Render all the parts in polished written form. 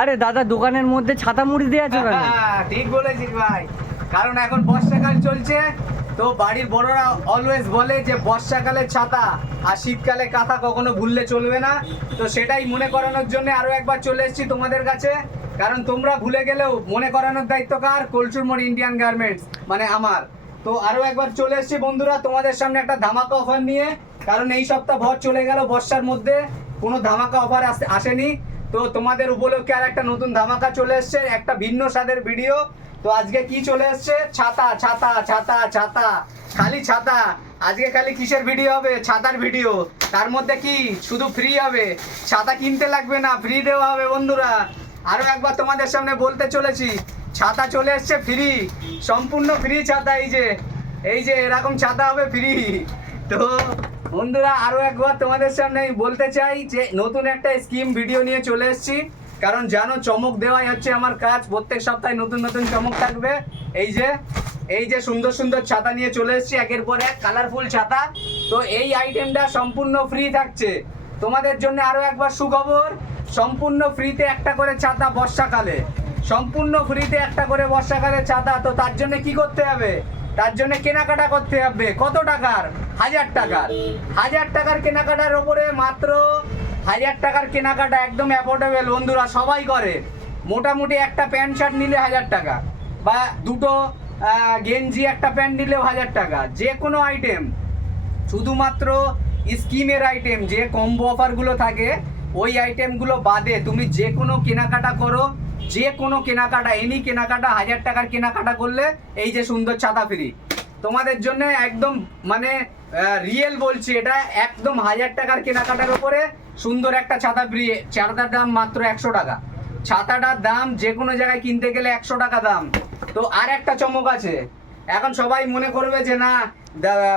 আরে দাদা দোকানের মধ্যে ছাতা মুড়ি দিয়ে আছে কেন? ঠিক বলেছিস ভাই, কারণ এখন বর্ষাকাল চলছে, তো বাড়ির বড়রা অলওয়েজ বলে যে বর্ষাকালে ছাতা আর শীতকালে কাঁথা কখনো ভুললে চলবে না। তো সেটাই মনে করানোর জন্য আরো একবার চলে এসেছি তোমাদের কাছে, কারণ তোমরা ভুলে গেলেও মনে করানোর দায়িত্ব কার? কলসুর মোড় ইন্ডিয়ান গার্মেন্টস, মানে আমার। তো আরো একবার চলে এসেছি বন্ধুরা তোমাদের সামনে একটা ধামাকা অফার নিয়ে, কারণ এই সপ্তাহ ভর চলে গেল, বর্ষার মধ্যে কোনো ধামাকা অফার আসেনি। তো তোমাদের উপলক্ষে আর একটা নতুন ধামাকা চলে এসছে, একটা ভিন্ন স্বাদের ভিডিও। তো আজকে কি চলে এসছে? ছাতা ছাতা ছাতা ছাতা, খালি ছাতা। আজকে খালি কিসের ভিডিও হবে? ছাতার ভিডিও। তার মধ্যে কি শুধু ফ্রি হবে? ছাতা কিনতে লাগবে না, ফ্রি দেওয়া হবে বন্ধুরা। আরো একবার তোমাদের সামনে বলতে চলেছি, ছাতা চলে এসছে ফ্রি, সম্পূর্ণ ফ্রি ছাতা। এই যে এরকম ছাতা হবে ফ্রি। তো বন্ধুরা আরো একবার তোমাদের সামনে আমি বলতে চাই যে নতুন একটা স্কিম ভিডিও নিয়ে চলে এসেছি, কারণ জানো চমক দেওয়াই হচ্ছে আমার কাজ। প্রত্যেক সপ্তাহে নতুন নতুন চমক থাকবে। এই যে সুন্দর সুন্দর ছাতা নিয়ে চলে এসেছি, একের পর এক কালারফুল ছাতা। তো এই আইটেমটা সম্পূর্ণ ফ্রি থাকছে তোমাদের জন্য। আরো একবার সুখবর, সম্পূর্ণ ফ্রিতে একটা করে ছাতা বর্ষাকালে, সম্পূর্ণ ফ্রিতে একটা করে বর্ষাকালে ছাতা। তো তার জন্য কি করতে হবে? তার জন্য কেনাকাটা করতে হবে। কত টাকার? 1000 টাকার। 1000 টাকার কেনাকাটার ওপরে মাত্র 1000 টাকার কেনাকাটা, একদম অ্যাফোর্ডেবল বন্ধুরা, সবাই করে। মোটামুটি একটা প্যান্ট শার্ট নিলে 1000 টাকা, বা দুটো গেঞ্জি একটা প্যান্ট নিলেও 1000 টাকা। যে কোনো আইটেম, শুধুমাত্র স্কিমের আইটেম, যে কম্বো অফারগুলো থাকে ওই আইটেমগুলো বাদে তুমি যে কোনো কেনাকাটা করো, যে কোনো কেনাকাটা, এনি কেনাকাটা, 1000 টাকার কেনাকাটা করলে এই যে সুন্দর ছাতা ফ্রি তোমাদের জন্য। একদম মানে রিয়েল বলছি, এটা একদম 1000 টাকার কেনাকাটার উপরে সুন্দর একটা ছাতা ফ্রি। ছাতাটার দাম মাত্র 100 টাকা। ছাতাটার দাম যে কোনো জায়গায় কিনতে গেলে 100 টাকা দাম। তো আর একটা চমক আছে, এখন সবাই মনে করবে যে না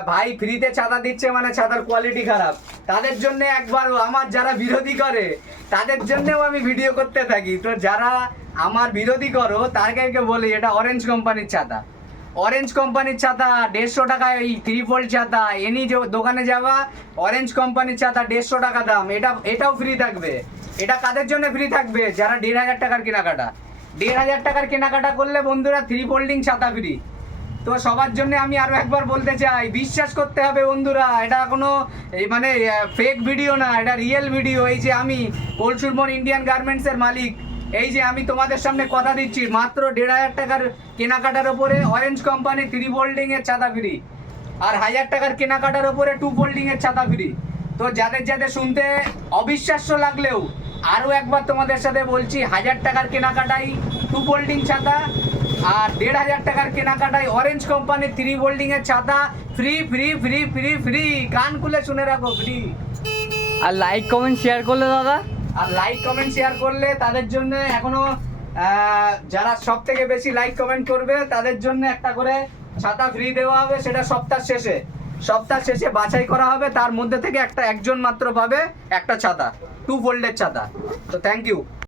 ভাই ফ্রিতে ছাতা দিচ্ছে মানে ছাতার কোয়ালিটি খারাপ। তাদের জন্য একবারও, আমার যারা বিরোধী করে তাদের জন্যও আমি ভিডিও করতে থাকি। তো যারা আমার বিরোধী করো তাদেরকে বলি এটা অরেঞ্জ কোম্পানির ছাতা। অরেঞ্জ কোম্পানির ছাতা 150 টাকায়, এই 3 ছাতা এনি যে দোকানে যাওয়া, অরেঞ্জ কোম্পানির ছাতা 150 টাকা দাম। এটাও ফ্রি থাকবে। এটা কাদের জন্য ফ্রি থাকবে? যারা 1500 টাকার কেনাকাটা, 1500 টাকার কেনাকাটা করলে বন্ধুরা 3 ছাতা ফ্রি। তো সবার জন্য আমি আরো একবার বলতে চাই, বিশ্বাস করতে হবে বন্ধুরা, এটা কোনো মানে ফেক ভিডিও না, এটা রিয়েল ভিডিও। এই যে আমি কলসুর মোড় ইন্ডিয়ান গার্মেন্টসের মালিক, এই যে আমি তোমাদের সামনে কথা দিচ্ছি, মাত্র 1500 টাকার কেনাকাটার ওপরে অরেঞ্জ কোম্পানি 3 এর ছাতা ফ্রি, আর 1000 টাকার কেনাকাটার ওপরে 2 এর ছাতা ফ্রি। তো যাদের শুনতে অবিশ্বাস্য লাগলেও আরও একবার তোমাদের সাথে বলছি, 1000 টাকার কেনাকাটাই 2 ছাতা, আর 1500 টাকার কেনাকাটায় অরেঞ্জ কোম্পানির 3 এর ছাতা free free free free free. কান খুলে শুনে রাখো, ফ্রি। আর লাইক কমেন্ট শেয়ার করলে দাদা, আর লাইক কমেন্ট শেয়ার করলে তাদের জন্য এখনো যারা সব থেকে বেশি লাইক কমেন্ট করবে তাদের জন্য একটা করে ছাতা ফ্রি দেওয়া হবে। সেটা সপ্তাহ শেষে বাছাই করা হবে, তার মধ্যে থেকে একজন মাত্র পাবে একটা ছাতা, 2 ছাতা। তো থ্যাংক ইউ।